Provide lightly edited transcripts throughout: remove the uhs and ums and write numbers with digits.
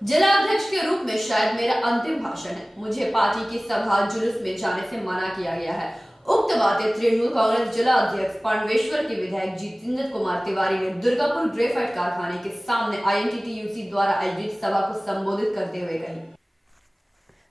जिलाध्यक्ष के रूप में शायद मेरा अंतिम भाषण है। मुझे पार्टी की सभा जुलूस में जाने से मना किया गया है। उक्त बातें तृणमूल कांग्रेस जिला अध्यक्ष पांडवेश्वर के विधायक जितेंद्र कुमार तिवारी ने दुर्गापुर ग्रेफाइट कारखाने के सामने INTTUC द्वारा आयोजित सभा को संबोधित करते हुए कही।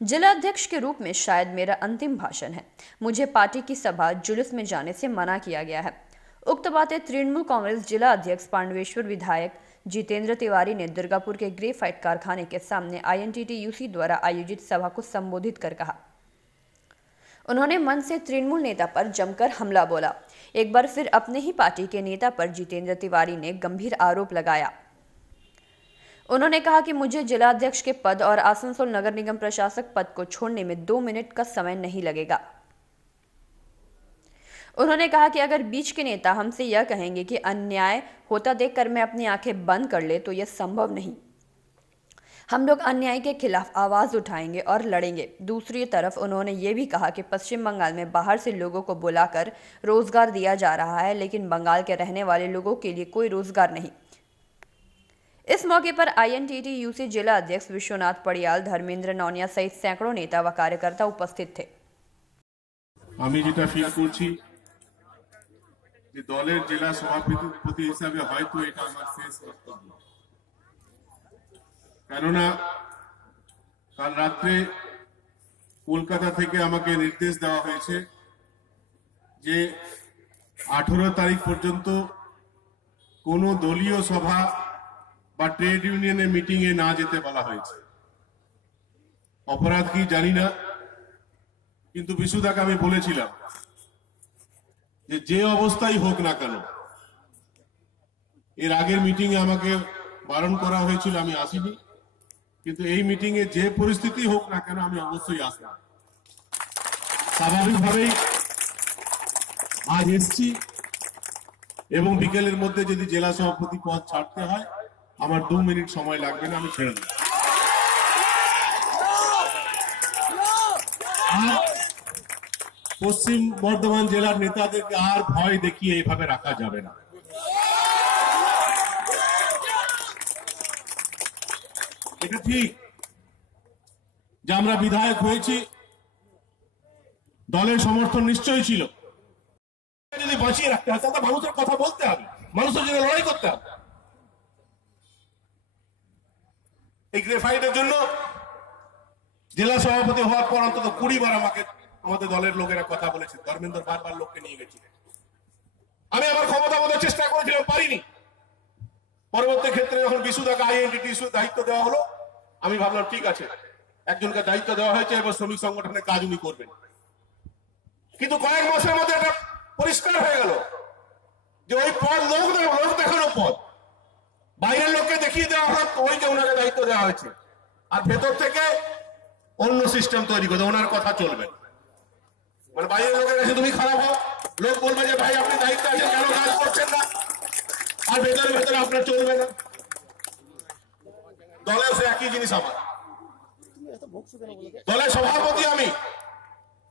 जिलाध्यक्ष के रूप में शायद मेरा अंतिम भाषण है। मुझे पार्टी की सभा जुलूस में जाने से मना किया गया है। उक्त बातें तृणमूल कांग्रेस जिला अध्यक्ष पांडवेश्वर विधायक जितेंद्र तिवारी ने दुर्गापुर के ग्रेफाइट कारखाने के सामने INTTUC द्वारा आयोजित सभा को संबोधित कर कहा। उन्होंने मंच से तृणमूल नेता पर जमकर हमला बोला। एक बार फिर अपने ही पार्टी के नेता पर जितेंद्र तिवारी ने गंभीर आरोप लगाया। उन्होंने कहा कि मुझे जिलाध्यक्ष के पद और आसनसोल नगर निगम प्रशासक पद को छोड़ने में 2 मिनट का समय नहीं लगेगा। उन्होंने कहा कि अगर बीच के नेता हमसे यह कहेंगे कि अन्याय होता देखकर मैं अपनी आंखें बंद कर ले तो यह संभव नहीं। हम लोग अन्याय के खिलाफ आवाज उठाएंगे और लड़ेंगे। दूसरी तरफ उन्होंने ये भी कहा कि पश्चिम बंगाल में बाहर से लोगों को बुलाकर रोजगार दिया जा रहा है, लेकिन बंगाल के रहने वाले लोगों के लिए कोई रोजगार नहीं। इस मौके पर INTTUC जिला अध्यक्ष विश्वनाथ पड़ियाल, धर्मेंद्र नौनिया सहित सैकड़ों नेता व कार्यकर्ता उपस्थित थे। আমি যেটা ফিল করছি যে দলের জেলা সভাপতি হিসাবে হয়তো এটা আমার শেষ বক্তব্য, কেননা কাল রাতে কলকাতা থেকে আমাকে নির্দেশ দেওয়া হয়েছে যে 18 তারিখ পর্যন্ত কোনো দলীয় সভা বা ট্রেড ইউনিয়নের মিটিং এ না যেতে বলা হয়েছে। অপরাধ কি জানি না, কিন্তু বিশুদাকে আমি বলেছিলাম যে অবস্থায় হোক না কেন, এর আগের মিটিং এ আমাকে বারণ করা হয়েছিল, আমি আসিনি, কিন্তু এই মিটিং এ যে পরিস্থিতি হোক না কেন আমি অবশ্যই আসব। স্বাভাবিকভাবেই আজ এসছি এবং বিকেলের মধ্যে যদি জেলা সভাপতি পদ ছাড়তে হয় আমার 2 মিনিট সময় লাগবে না, আমি ছেড়ে দেব। পশ্চিম বর্ধমান জেলার নেতাদেরকে আর ভয় দেখিয়ে এইভাবে রাখা যাবে না। এটা ঠিক যে আমরা বিধায়ক হয়েছি, দলের সমর্থন নিশ্চয়ই ছিল। যদি বাঁচিয়ে রাখতে হয় তাহলে মানুষের কথা বলতে হবে, মানুষের জন্য লড়াই করতে হবে। এই গ্রেফাইটের জন্য জেলা সভাপতি হওয়ার পর অন্তত 20 বার আমাকে আমাদের দলের লোকেরা কথা বলেছে। ধর্মেন্দ্র বারবার লোককে নিয়ে গেছে, আমি আমার ক্ষমতা মতো চেষ্টা করেছিলাম, পারিনি। পরবর্তী ক্ষেত্রে যখন বিশুদাকে INTTUC দায়িত্ব দেওয়া হলো, আমি ভাবলাম ঠিক আছে, একজনকে দায়িত্ব দেওয়া হয়েছে, এবার শ্রমিক সংগঠনের কাজ উনি করবেন। কিন্তু কয়েক মাসের মধ্যে এটা পরিষ্কার হয়ে গেল যে ওই পদ লোক দেখানো পদ, বাইরের লোককে দেখিয়ে দেওয়া হলো, ওইকে ওনাকে দায়িত্ব দেওয়া হয়েছে, আর ভেতর থেকে অন্য সিস্টেম তৈরি করে ওনার কথা চলবে। মানে বাইরের লোকের কাছে তুমি খারাপ হও, লোক বলবে যে ভাই আপনি দায়িত্ব আছেন কেন কাজ করছেন না, আর ভেতরে ভেতরে আপনার চলবে না। দলের সে একই জিনিস আমার, দলের সভাপতি আমি,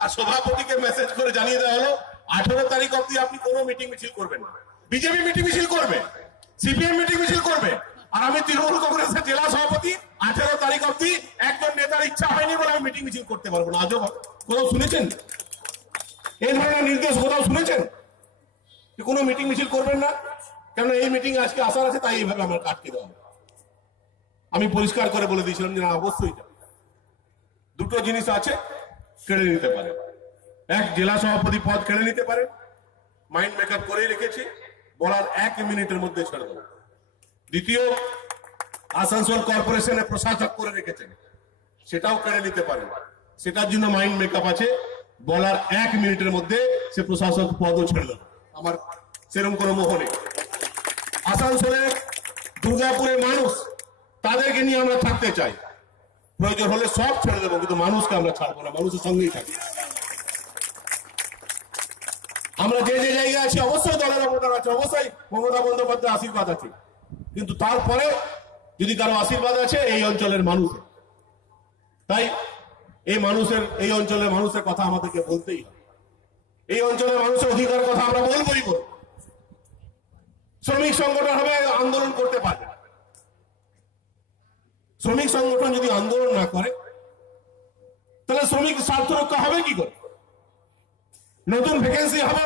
আর সভাপতিকে মেসেজ করে জানিয়ে দেওয়া হলো 18 তারিখ অব্দি আপনি কোনো মিটিং মিছিল করবেন না। বিজেপি মিটিং মিছিল করবে, CPM মিটিং মিছিল করবে, আর আমি তৃণমূল কংগ্রেসের জেলা সভাপতি 18 তারিখ অব্দি একজন নেতার ইচ্ছা হয়নি বলে আমি মিটিং মিছিল করতে পারবো না। আজও কোথাও শুনেছেন এই ধরনের নির্দেশ? কোথাও শুনেছেন যে কোনো মিটিং মিছিল করবেন না? কেন এই মিটিং আজকে আসার আছে, তাই এইভাবে আমার কাটকে দেওয়া। আমি পরিষ্কার করে বলে দিয়েছিলাম যে না, অবশ্যই দুটো জিনিস আছে, কেড়ে নিতে পারে। এক, জেলা সভাপতি পদ কেড়ে নিতে পারে, মাইন্ড মেকআপ করেই রেখেছি, বলার 1 মিনিটের মধ্যে ছেড়ে দেবো। দ্বিতীয়, আসানসোল কর্পোরেশনের প্রশাসক করে রেখেছেন, সেটাও কেড়ে নিতে পারে, সেটার জন্য মাইন্ড মেকআপ আছে, বলার 1 মিনিটের মধ্যে সে প্রশাসক পদও ছেড়ে দেবে। আমার সেরকম কোনো মোহ নেই। আসানসোলের দুর্গাপুরের মানুষ, তাদেরকে নিয়ে আমরা থাকতে চাই, প্রয়োজন হলে সব ছেড়ে দেবো, কিন্তু মানুষকে আমরা ছাড়বো না, মানুষের সঙ্গেই থাকি। আমরা যে যে জায়গায় আছি অবশ্যই দলের অবদান আছে, অবশ্যই মমতা বন্দ্যোপাধ্যায়ের আশীর্বাদ আছে, কিন্তু তারপরে যদি কারো আশীর্বাদ আছে এই অঞ্চলের মানুষ। তাই এই অঞ্চলের মানুষের কথা আমাদেরকে বলতেই হবে। এই অঞ্চলের মানুষের অধিকার কথা আমরা বলবই বলব। শ্রমিক সংগঠন হবে, আন্দোলন করতে পারবে, শ্রমিক সংগঠন যদি আন্দোলন না করে তাহলে শ্রমিক স্বার্থ রক্ষা হবে কি করে? নতুন ভ্যাকেন্সি হবে?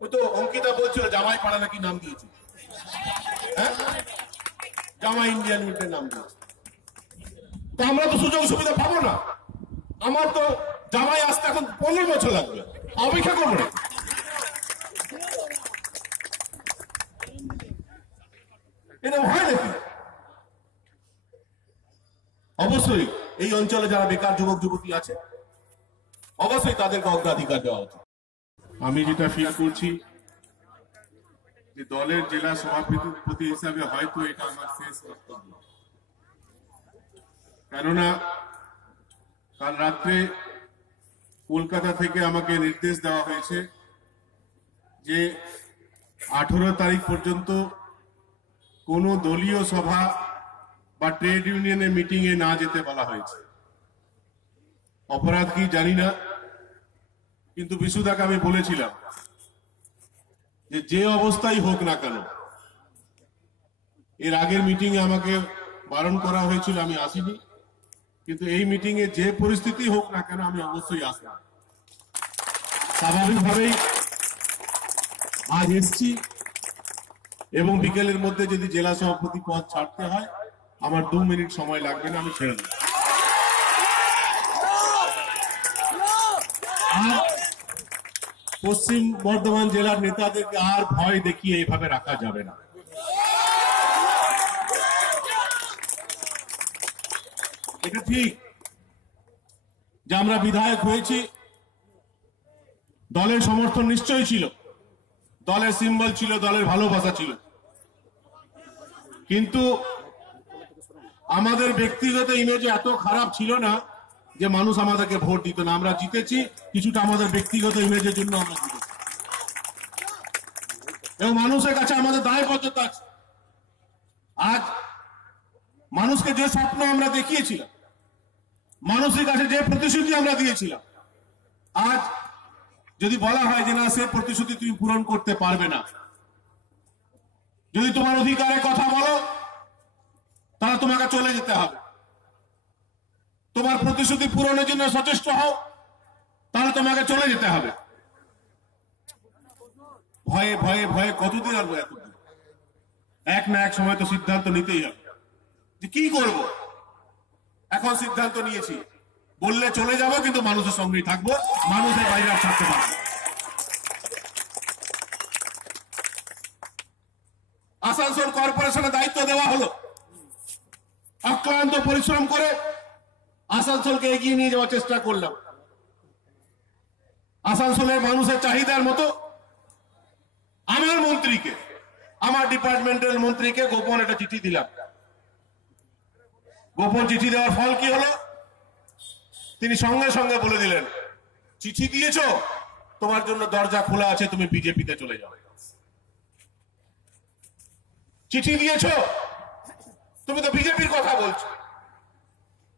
ওই তো অঙ্কিতা বলছিল জামাই পাড়া নাকি নাম দিয়েছে, হ্যাঁ জামাই ইন্ডিয়ান মিন্টের নাম দিয়েছে। তো আমরা তো সুযোগ সুবিধা পাবো না। আমার তো জামাই আসতে এখন 15 বছর লাগবে, অপেক্ষা করবো না। এটা হয় নাকি? অবশ্যই এই অঞ্চলে যারা বেকার যুবক যুবতী আছে অবশ্যই তাদেরকে অগ্রাধিকার দেওয়া উচিত। আমি যেটা ফিল করছি যে দলের জেলা সভাপতি হিসাবে হয়তো এটা আমার শেষ বক্তব্য, কেননা কাল রাত্রে কলকাতা থেকে আমাকে নির্দেশ দেওয়া হয়েছে যে 18 তারিখ পর্যন্ত কোনো দলীয় সভা বা ট্রেড ইউনিয়নের মিটিং এ না যেতে বলা হয়েছে। অপরাধ কি জানি না, কিন্তু বিশুদাকে আমি বলেছিলাম যে অবস্থাই হোক না কেন, এর আগের মিটিং এ আমাকে বারণ করা হয়েছিল, আমি আসিনি, কিন্তু এই মিটিং এ যে পরিস্থিতি হোক না কেন আমি অবশ্যই আসব। স্বাভাবিকভাবেই আজ এসছি এবং বিকেলের মধ্যে যদি জেলা সভাপতি পদ ছাড়তে হয় আমার 2 মিনিট সময় লাগবে না, আমি ছেড়ে দেব। পশ্চিম বর্ধমান জেলার নেতাদেরকে আর ভয় দেখিয়ে এইভাবে রাখা যাবে না। এটা ঠিক যে আমরা বিধায়ক হয়েছি, দলের সমর্থন নিশ্চয়ই ছিল, দলের সিম্বল ছিল, দলের ভালোবাসা ছিল, কিন্তু আমাদের ব্যক্তিগত ইমেজ এত খারাপ ছিল না যে মানুষ আমাদেরকে ভোট দিত না। আমরা জিতেছি কিছুটা আমাদের ব্যক্তিগত ইমেজের জন্য আমরা জিতেছি, এবং মানুষের কাছে আমাদের দায়বদ্ধতা আছে। আজ মানুষকে যে স্বপ্ন আমরা দেখিয়েছিলাম, মানুষের কাছে যে প্রতিশ্রুতি আমরা দিয়েছিলাম, আজ যদি বলা হয় যে না সে প্রতিশ্রুতি তুমি পূরণ করতে পারবে না, যদি তোমার অধিকারের কথা বলো তাহলে তোমাকে চলে যেতে হবে, তোমার প্রতিশ্রুতি পূরণের জন্য সচেষ্ট হও তাহলে তোমাকে চলে যেতে হবে। ভয়ে ভয়ে ভয়ে কতদিন আর এতদিন? এক না এক সময় তো সিদ্ধান্ত নিতেই হবে যে কি করব। এখন সিদ্ধান্ত নিয়েছি, বললে চলে যাব কিন্তু মানুষের সঙ্গেই থাকবো, মানুষের বাইরে আর থাকতে পারবো। আসানসোল কর্পোরেশনের দায়িত্ব দেওয়া হলো, অক্লান্ত পরিশ্রম করে আসানসোলকে এগিয়ে নিয়ে যাওয়ার চেষ্টা করলাম। আসানসোলের মানুষের চাহিদার মতো আমার মন্ত্রীকে, আমার ডিপার্টমেন্টের মন্ত্রীকে গোপন একটা চিঠি দিলাম। গোপন চিঠি দেওয়ার ফল কি হলো? তিনি সঙ্গে সঙ্গে বলে দিলেন, চিঠি দিয়েছো, তোমার জন্য দরজা খোলা আছে, তুমি বিজেপিতে চলে যাও। চিঠি দিয়েছো, তুমি তো বিজেপির কথা বলছো।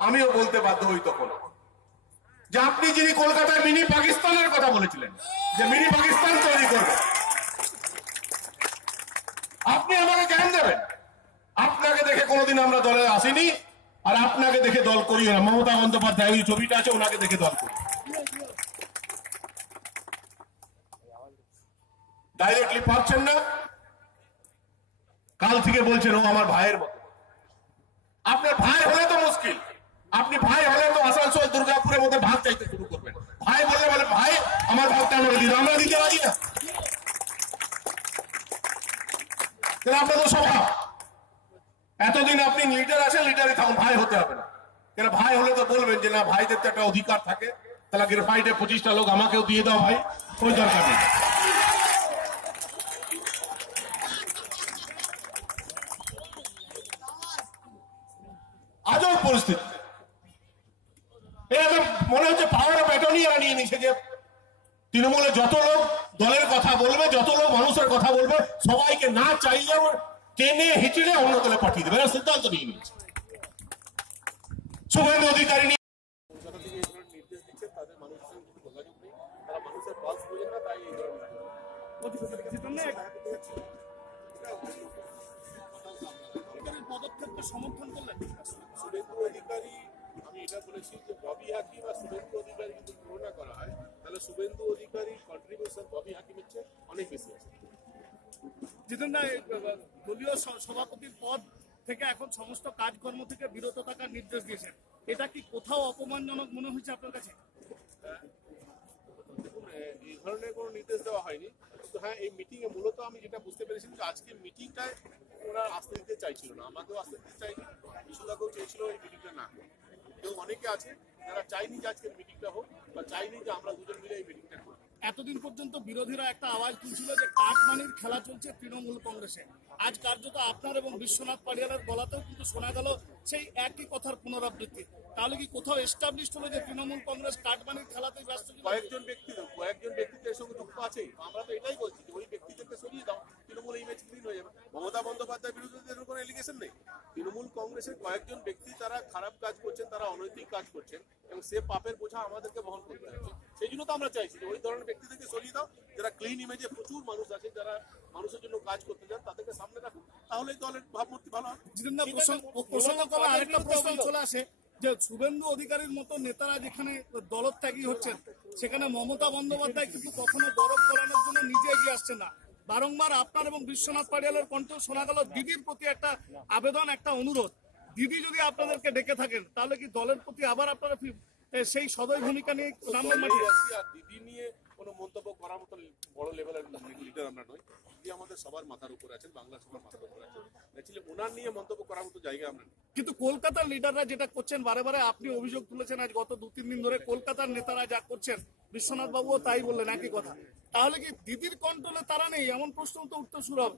আমিও বলতে বাধ্য হই তখন যে আপনি যিনি কলকাতার মিনি পাকিস্তানের কথা বলেছিলেন, যে মিনি পাকিস্তান তৈরি করবে, আপনি আমাকে জ্ঞান দেবেন? আপনাকে দেখে কোনোদিন আমরা দলে আসিনি, আর আপনাকে দেখে দল করিও না। মমতা বন্দ্যোপাধ্যায় ওই ছবিটা আছে, ওনাকে দেখে দল করি। ডাইরেক্টলি পাচ্ছেন না, কাল থেকে বলছেন ও আমার ভাইয়ের মতো। আপনার ভাই হলে তো মুশকিল, আপনি ভাই হলে তো আসানসোল দুর্গাপুরের মধ্যে ভাগ চাইতে শুরু করবেন। ভাই বললে বলে ভাই আমার ভাগটা আমাকে দিন, আমরা দিতে পারি না। আপনাদের স্বভাব, এতদিন আপনি লিডার আছেন, লিডারই থাকুন, ভাই হতে হবে না। কেন ভাই হলে তো বলবেন যে না ভাইদের তো একটা অধিকার থাকে, তাহলে গ্রেফাইটে 25টা লোক আমাকেও দিয়ে দাও ভাই, ওই দরকার নেই। আজব পরিস্থিতি। মনে হচ্ছে পাওয়ার অফ অ্যাটর্নি এরা নিয়ে নিচ্ছে যে তৃণমূলে যত লোক দলের কথা বলবে, যত লোক মানুষের কথা বলবে, সবাইকে না চাইলেও টেনে হিচড়ে অন্য দলে পাঠিয়ে দেবে, এরা সিদ্ধান্ত নিয়ে নিচ্ছে। শুভেন্দু অধিকারী নির্দেশ দিচ্ছে, তাদের মানুষের যোগাযোগ নেই, তারা মানুষের পালস বোঝে না, তাই এই ধরনের পদক্ষেপকে সমর্থন করলেন। বলছি যে ববি হাকিম আর শুভেন্দু অধিকারী যদি তুলনা করা হয় তাহলে শুভেন্দু অধিকারীর কন্ট্রিবিউশন ববি হাকিমের চেয়ে অনেক বেশি আছে। জিতেন দা, দলীয় সভাপতির পদ থেকে এখন সমস্ত কাজকর্ম থেকে বিরত থাকার নির্দেশ দিয়েছেন, এটা কি কোথাও অপমানজনক মনে হয়েছে আপনার কাছে? দেখুন, এই ধরনের কোনো নির্দেশ দেওয়া হয়নি, কিন্তু হ্যাঁ এই মিটিংয়ে মূলত আমি যেটা বুঝতে পেরেছি যে আজকে মিটিংটায় ওরা আসতে দিতে চাইছিল না, আমাকেও আসতে দিতে চাইনি, বিশুদাকেও চেয়েছিল এই মিটিংটা না হোক। কেউ অনেকে আছে যারা চাইনি যে আজকের মিটিংটা হোক বা চাইনি যে আমরা দুজন মিলে এই মিটিংটা করি। এতদিন পর্যন্ত বিরোধীরা একটা আওয়াজ তুলছিল যে কাটমানির খেলা চলছে তৃণমূল কংগ্রেসে, আজ কার্যত আপনার এবং বিশ্বনাথ পাটিয়ালের গলাতেও কিন্তু শোনা গেল সেই একই কথার পুনরাবৃত্তি। তাহলে কি কোথাও এস্টাবলিশ হলো যে তৃণমূল কংগ্রেস কাটমানির খেলাতেই ব্যস্ত? কয়েকজন ব্যক্তিদের সঙ্গে যুক্ত আছে, আমরা তো এটাই বলছি যে ওই ব্যক্তিদেরকে সরিয়ে দাও, তৃণমূল ইমেজ ক্লিন হয়ে যাবে। মমতা বন্দ্যোপাধ্যায়ের বিরুদ্ধে কোনো এলিগেশন নেই। তৃণমূল কংগ্রেসের কয়েকজন ব্যক্তি তারা খারাপ কাজ করছেন, তারা অনৈতিক কাজ করছেন এবং সে পাপের বোঝা আমাদেরকে বহন করতে হচ্ছে। সেই জন্য তো আমরা চাইছি যে ওই ধরনের ব্যক্তিদেরকে সরিয়ে দাও, যারা ক্লিন ইমেজে প্রচুর মানুষ আছে, যারা মানুষের জন্য কাজ করতে চান, তাদেরকে সামনে রাখুন, তাহলেই দলের ভাবমূর্তি ভালো হবে। আরেকটা প্রশ্ন চলে আসে যে শুভেন্দু অধিকারীর মতো নেতারা যেখানে দলত্যাগী হচ্ছেন, সেখানে মমতা বন্দ্যোপাধ্যায় কিন্তু কখনো দরদ গলানোর জন্য নিজে এগিয়ে আসছেন না। বারংবার আপনার এবং বিশ্বনাথ পাটিয়ালের কণ্ঠ শোনা গেল দিদির প্রতি একটা আবেদন, একটা অনুরোধ। দিদি যদি আপনাদেরকে ডেকে থাকেন তাহলে কি দলের প্রতি আবার আপনারা সেই সদয় ভূমিকা নিয়ে নামবেন মাঠে? আর দিদি নিয়ে কোনো মন্তব্য করার মতো বড় লেভেলের লিডার আমরা নই। দিদি আমাদের সবার মাথার উপরে আছেন, বাংলা সবার মাথার উপরে আছেন, অ্যাকচুয়ালি ওনার নিয়ে মন্তব্য করার মতো জায়গা আমরা নেই। কিন্তু কলকাতার লিডাররা যেটা করছেন, বারে বারে আপনি অভিযোগ তুলেছেন আজ গত 2-3 দিন ধরে কলকাতার নেতারা যা করছেন, বিশ্বনাথ বাবুও তাই বললেন একই কথা। তাহলে কি দিদির কন্ট্রোলে তারা নেই, এমন প্রশ্ন তো উঠতে শুরু হবে।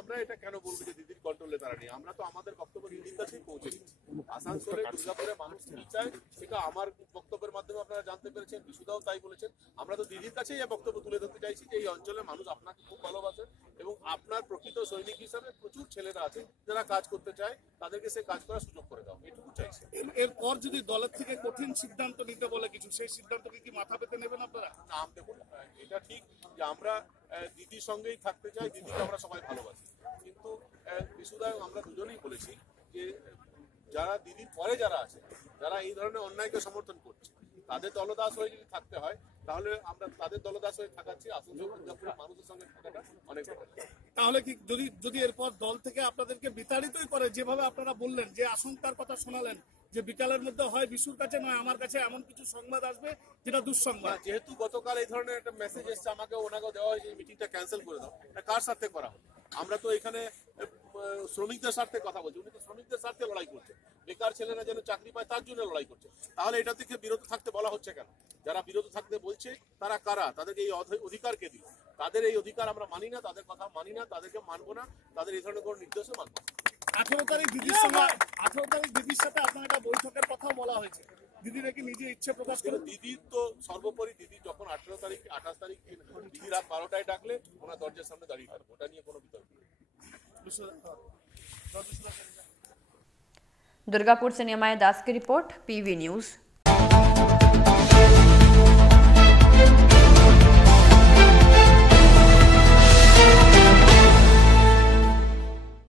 আমরা এটা কেন বলবো যে দিদির কন্ট্রোলে তারা নেই? আমরা তো আমাদের বক্তব্য দিদির কাছেই পৌঁছে দিচ্ছি। আসানসোলে দুর্গাপুরে মানুষ কি চায় সেটা আমার বক্তব্যের মাধ্যমে আপনারা জানতে পেরেছেন, বিশুদাও তাই বলেছেন। আমরা তো দিদির কাছেই এই বক্তব্য তুলে ধরতে চাইছি যে এই অঞ্চলে মানুষ আপনাকে খুব ভালোবাসে এবং আপনার প্রকৃত সৈনিক হিসাবে প্রচুর ছেলেরা আছে যারা কাজ করতে চায়, তাদেরকে সে কাজ করার সুযোগ করে দাও, এটুকু চাইছি। এরপর যদি দলের থেকে কঠিন সিদ্ধান্ত নিতে বলে কিছু, সেই সিদ্ধান্তকে কি মাথা পেতে নেবেন আপনারা? নাম দেখুন, এটা ঠিক যে আমরা দিদির সঙ্গেই থাকতে চাই, দিদিকে আমরা সবাই ভালোবাসি, কিন্তু বিশুদা আমরা দুজনেই বলেছি যে যারা দিদির পরে যারা আছে, যারা এই ধরনের অন্যায়কে সমর্থন করছে, তাদের দলদাস হয়ে যদি থাকতে হয় তাহলে আমরা তাদের দলদাস হয়ে থাকাচ্ছি। আসানসোল দুর্গাপুরের মানুষের সঙ্গে থাকাটা অনেক ভালো। তাহলে কি যদি এরপর দল থেকে আপনাদেরকে বিতাড়িতই করে, যেভাবে আপনারা বললেন যে আশঙ্কার কথা শোনালেন যে বিকালের মধ্যে হয় বিশুর কাছে নয় আমার কাছে এমন কিছু সংবাদ আসবে যেটা দুঃসংবাদ। যেহেতু গতকাল এই ধরনের একটা মেসেজ এসছে আমাকে, ওনাকেও দেওয়া হয়েছে মিটিংটা ক্যান্সেল করে দাও, এটা কার স্বার্থে করা হবে? আমরা তো এখানে শ্রমিকদের স্বার্থে কথা বলছি, উনি তো শ্রমিকদের স্বার্থে লড়াই করছে, বেকার ছেলেরা যেন চাকরি পায় তার জন্য লড়াই করছে। তাহলে এটা থেকে বিরত থাকতে বলা হচ্ছে কেন? যারা বিরত থাকতে বলছে তারা কারা? তাদেরকে এই অধিকারকে দিই, তাদের এই অধিকার আমরা মানি না, তাদের কথা মানি না, তাদেরকে মানবো না, তাদের এই ধরনের কোনো নির্দেশও মানবো না। 18 তারিখ দিদির সাথে আপনার একটা বৈঠকের কথাও বলা হয়েছে, দিদি নাকি নিজে ইচ্ছে প্রকাশ করে। দিদির তো সর্বোপরি দিদি যখন 18 তারিখ 28 তারিখ দিদি রাত 12টায় ডাকলে ওনার দরজার সামনে দাঁড়িয়ে থাকবো, ওটা নিয়ে কোনো বিতর্ক নেই। दुर्गापुर से निमाय दास की रिपोर्ट, PV न्यूज।